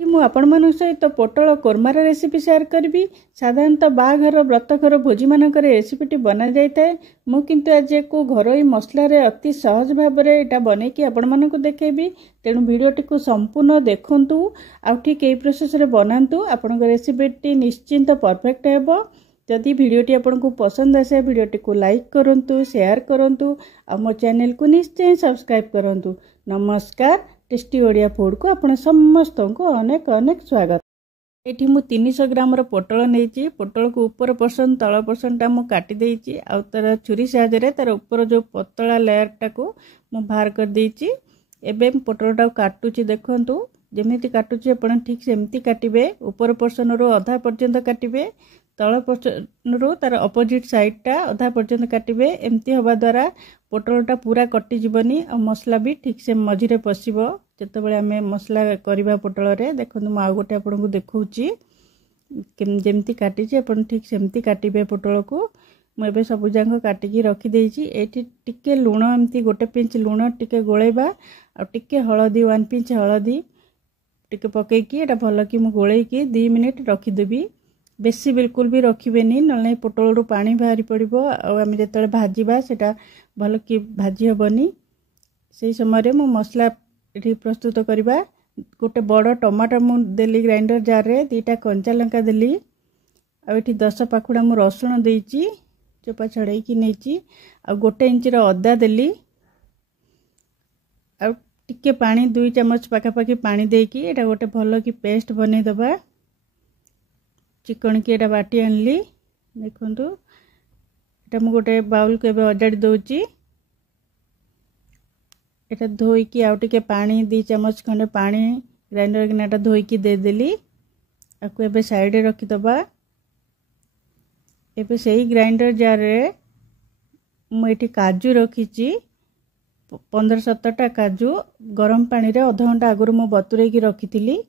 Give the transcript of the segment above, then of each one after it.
ମୁଁ ଆପଣମାନଙ୍କ ସହିତ ପୋଟଳ କୋର୍ମାର ରେସିପି ସେୟାର କରିବି। ସାଧାରଣତଃ ବାହାଘର ବ୍ରତଘର ଭୋଜିମାନଙ୍କରେ ରେସିପିଟି ବନାଯାଇଥାଏ। ମୁଁ କିନ୍ତୁ ଆଜି ୟାକୁ ଘରୋଇ ମସଲାରେ ଅତି ସହଜ ଭାବରେ ଏଇଟା ବନେଇକି ଆପଣମାନଙ୍କୁ ଦେଖେଇବି। ତେଣୁ ଭିଡ଼ିଓଟିକୁ ସମ୍ପୂର୍ଣ୍ଣ ଦେଖନ୍ତୁ ଆଉ ଠିକ୍ ଏହି ପ୍ରୋସେସରେ ବନାନ୍ତୁ। ଆପଣଙ୍କ ରେସିପିଟି ନିଶ୍ଚିନ୍ତ ପରଫେକ୍ଟ ହେବ। ଯଦି ଭିଡ଼ିଓଟି ଆପଣଙ୍କୁ ପସନ୍ଦ ଆସେ ଭିଡ଼ିଓଟିକୁ ଲାଇକ୍ କରନ୍ତୁ, ସେୟାର କରନ୍ତୁ ଆଉ ମୋ ଚ୍ୟାନେଲକୁ ନିଶ୍ଚୟ ସବସ୍କ୍ରାଇବ୍ କରନ୍ତୁ। ନମସ୍କାର। टेस्टी ओडिया फूड को आपण समस्त को अनेक अनेक स्वागत। ये मु 300 ग्राम पोटल नहीं, पोटल को ऊपर पर्सन तल पर्सनटा मु काटी देइची आ तार छुरी साहाय्य तार ऊपर जो पतला लेयरटा को मु बाहर कर देइची। एबे पोटलटा काटुची, देखंतु जेमिति काटुची आपण ठीक सेमती काटिबे। ऊपर पर्सन रो आधा पर्यंत काटिबे, तल पर्सन रो तार अपोजिट साइडटा आधा पर्यंत काटिबे। एमती हवा द्वारा पोटलटा पूरा कटि जीवनी और मसला भी ठीक से मझिरे पशिबो। जेतेबेले आमे मसला करिबा पोटल रे देखंतु मु आ गोटे आपनकु देखौची जेमती काटिची आपण ठीक सेमती काटिबे पोटल को। मु एबे सब जांग काटिकी रखी देइची। एठी टिके लूण एमती गोटे पिंच लूण टिके गोळेबा आ टिके हळदी 1 पिंच हळदी टिके पकेकी एटा भल कि मु गोळेकी 2 मिनिट रखी देबी। बेसी बिल्कुल भी रखिबेनी, नले पोटल रो पानी बाहरी पड़िबो आ आमे जेतेबेले भाजीबा सेटा भल कि भाजी हबनी। से समय रे मु मसला एठी प्रस्तुत करिबा। गोटे बड़ टमाटर मु देली ग्राइंडर जार रे, 2टा कंचा लंका देली आ एठी 10 पाखुडा मु रसुण देइची, चोपा छड़ाई की नेची आ 1 इंच रो अदा देली आ टिके पानी 2 चम्मच पाखा पाखी पानी देकी एटा गोटे भल कि पेस्ट बनै दबा। चिकन की एटा बाटी आनली, देखंतु एटा मु गोटे बाउल को एबे अजाडी दउची। एटा धोई की आउ टिके पानी 2 चम्मच खंडे पानी ग्राइंडर गिनाटा धोई की दे देली। आकु एबे साइड रे रखी दबा। एबे सेही ग्राइंडर जार रे मु एठी काजू रखीची 15-17टा काजू गरम पानी रे आधा घंटा आगुर मु बतुरे की रखीथिली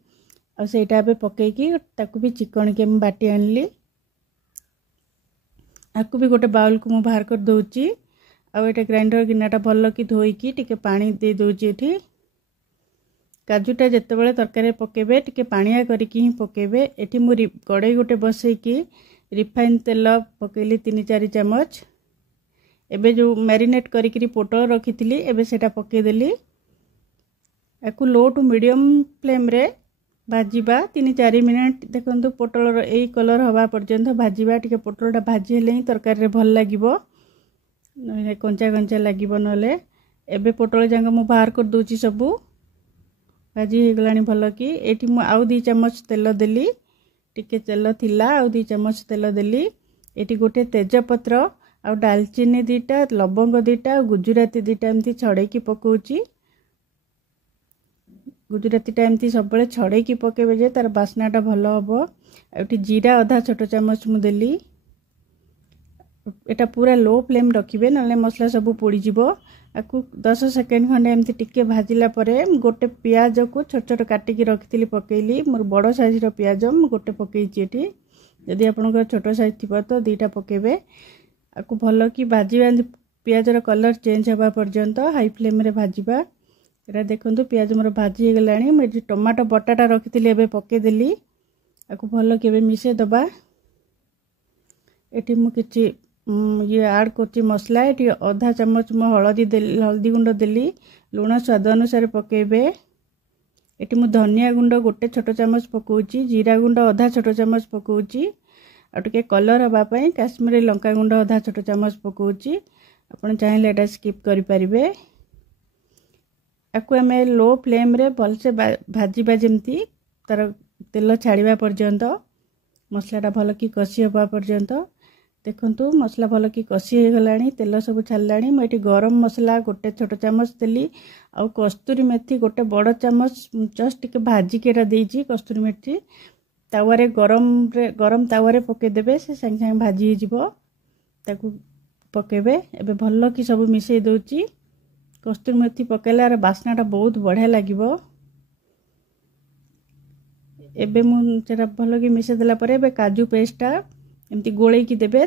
आ सेटा एबे पके की ताकू भी चिकन के मु बाटी आनली। आकु भी गोटे बाउल को मु बाहर कर दउची आ एटा ग्राइंडर गिनाटा भल कि धोई की टिके पानी दे दउची। एठी काजूटा जेतेबेले तरकारी पकेबे टिके पानिया करिकी ही पकेबे। एठी मु कड़ाई गोटे बसई की रिफाइन तेल पकेली 3-4 चम्मच। एबे जो मैरिनेट करिकी पोटल रखीथिली एबे सेटा पके देली। आकु लो टू मीडियम फ्लेम रे भाजीबा 3-4 मिनट। देखंतु पोटल ए कलर हवा पर्यंत भाजीबा। टिके पोटलटा भाजी हेले ही तरकारी रे भल लागिबो, नले कंचा कंचा लागिबो नले। एबे पोटल जांग मु बाहर कर दोची, सबु भाजी हे गलानी भल कि। एठी मु आउ 2 चम्मच तेल देली, टिके तेल थिला आउ 2 चम्मच तेल देली। एठी गोटे तेजपत्र आउ दालचीनी 2टा, लवंग 2टा, गुजराती 2टा एमती छड़े की पकोची। गुजराती टा एमती सब बळे छड़े की पकेबे जे तार बास्नाटा भल हबो। एठी जीरा आधा छोट चम्मच मु देली। एटा पूरा लो फ्लेम रखिबे नले मसला सब पोड़ी जिवो। आकु 10 सेकेंड खंडे एमती टिके भाजिला परे गोटे प्याज को छोट छोट काटी की रखितली पकेइली। मोर बड़ साइज रो प्याज मु गोटे पकेइची एठी। यदि आपनकर छोट साइज थिबो तो 2टा पकेबे। आकु भल कि भाजिबा, प्याज रो कलर चेंज हबा पर्यंत हाई फ्लेम रे भाजिबा। एटा देखंतु प्याज मोर भाजी हे गलानी। मु एठी टमाटो बटाटा रखितली एबे पके देली। आकु भल कि एबे मिसे दबा। एठी मु किछि ये ऐड करछि मसला। एठी आधा चम्मच मु हल्दी गुंड देली, लूण स्वाद अनुसार पकेबे। एठी मु धनिया गुंड गोटे छोट चम्मच पकोची, जीरा गुंड आधा छोट चम्मच पकोची आ टिके कलर हबा पई काश्मीरी लंका गुंड आधा छोट चम्मच पकोची। आपण चाहिले एटा स्किप करि परिबे। आकु आमे लो फ्लेम रे भल से भाजीबा, जेमती तार तेल छाड़ीबा पर्यंत, मसलाटा भल कि कसी हबा पर्यंत। देखंतु मसला भल कि कसी हे गलानी, तेल सब छाड़लानी। मु एठी गरम मसला गोटे छोट चम्मच देली आउ कस्तूरी मेथी गोटे बड़ चम्मच जस्ट टिके भाजी केटा देइची। कस्तूरी मेथी तावारे गरम तावारे पके देबे, से संग संग भाजी हे जिवो। ताकू पकेबे। एबे भल कि सब मिसई दउची। कस्तूरी मेथी पकेलार बास्नाटा बहुत बढ़िया लागिबो। एबे मु सेटा भल कि मिसे देला परे एबे काजू पेस्टटा एमती गोळेई की देबे।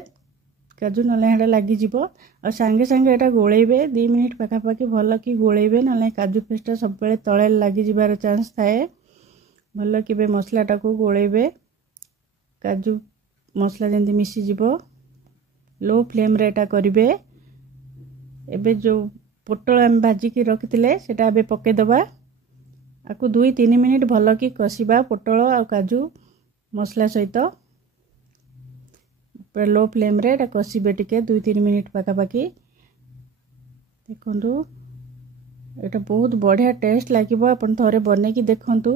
काजू नले हेडा लागी जिवो आ संगे संगे एटा गोळेइबे 2 मिनिट पाखा पाखी भल कि गोळेइबे, नले काजू पेस्टटा सब बेले तळे लागी जिबार चांस थाए। भल कि मसलाटा को गोलेबे काजू मसला जमी मिसीज लो फ्लेम रे एटा करेंगे। एबे जो पोटल आम भाजिकी रखिले सेटा एबे पकेदबा आपको 2-3 मिनिट भल कि कषिबा पोटल आ काजू मसला सहित पूरा लो फ्लेम रे एटा कषिबे टिके 2-3 मिनिट पाखापाखि। देखंतु एटा बहुत बढ़िया टेस्ट लागिबो। आपण थरे बने कि देखंतु,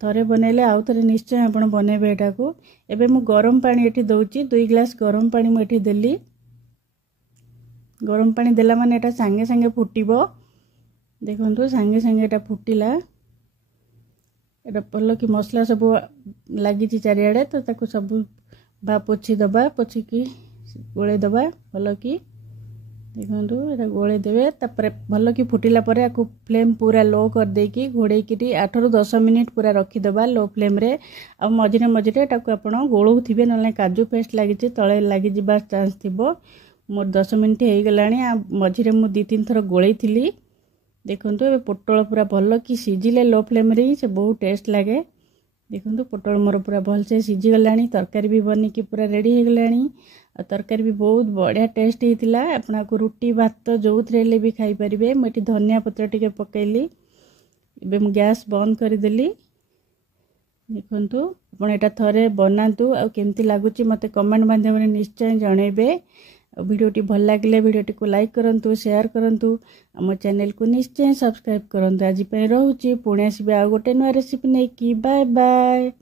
थरे बनैले आउ थरे निश्चय आपण बनेबे एटा को। एबे मु गरम पानी एठी दउची 2 ग्लास गरम पानी मु एठी देली। गरम पानी देला माने एटा संगे संगे फुटिबो। देखंतु संगे संगे एटा फुटिला। एटा पल्ल कि मसला सब लागी चारिआडे तो ताको सब बा पोछि दबा, पोछि कि गोळे दबा भल कि। देखंतु एटा गोळे देबे तापर भल कि फुटिला परे आकु फ्लेम पूरा लो कर दे कि घोड़े कि 8 ରୁ 10 मिनिट पूरा रखी दबा लो फ्लेम रे। आ मझिरे मझिरे एटा को आपण गोळौ थिबे नले काजू पेस्ट लागि छि तळे लागि जिबा चांस थिबो। मोर 10 मिनिट हे गलानी आ मझिरे मु 2-3 थर गोळै थिली। देखंतु ए पोटल पूरा भल कि सिजिले लो फ्लेम रे से बहुत टेस्ट लागे। देखंतु पोटल मोर पूरा भल से सिजी गलानी, तरकारी भी बनी कि पूरा रेडी हे गलानी। आ तरकारी भी बहुत बढ़िया टेस्ट हेतिला। आपना को रोटी भात जो थ्रेले भी खाई परिबे। मटी धनिया पत्र टिके पकेली। एबे मु गैस बंद कर देली। देखंतु आपण एटा थरे बनांतु आ केमती लागुची मते कमेंट माध्यम रे निश्चय जणैबे। वीडियोटी भल लागिले वीडियोटी को लाइक करंतु, शेयर करंतु, हम चैनल को निश्चय सब्सक्राइब करंतु। आज पे रहूची पुणे आसीबे आ गोटे नया रेसिपी नै कि। Bye bye.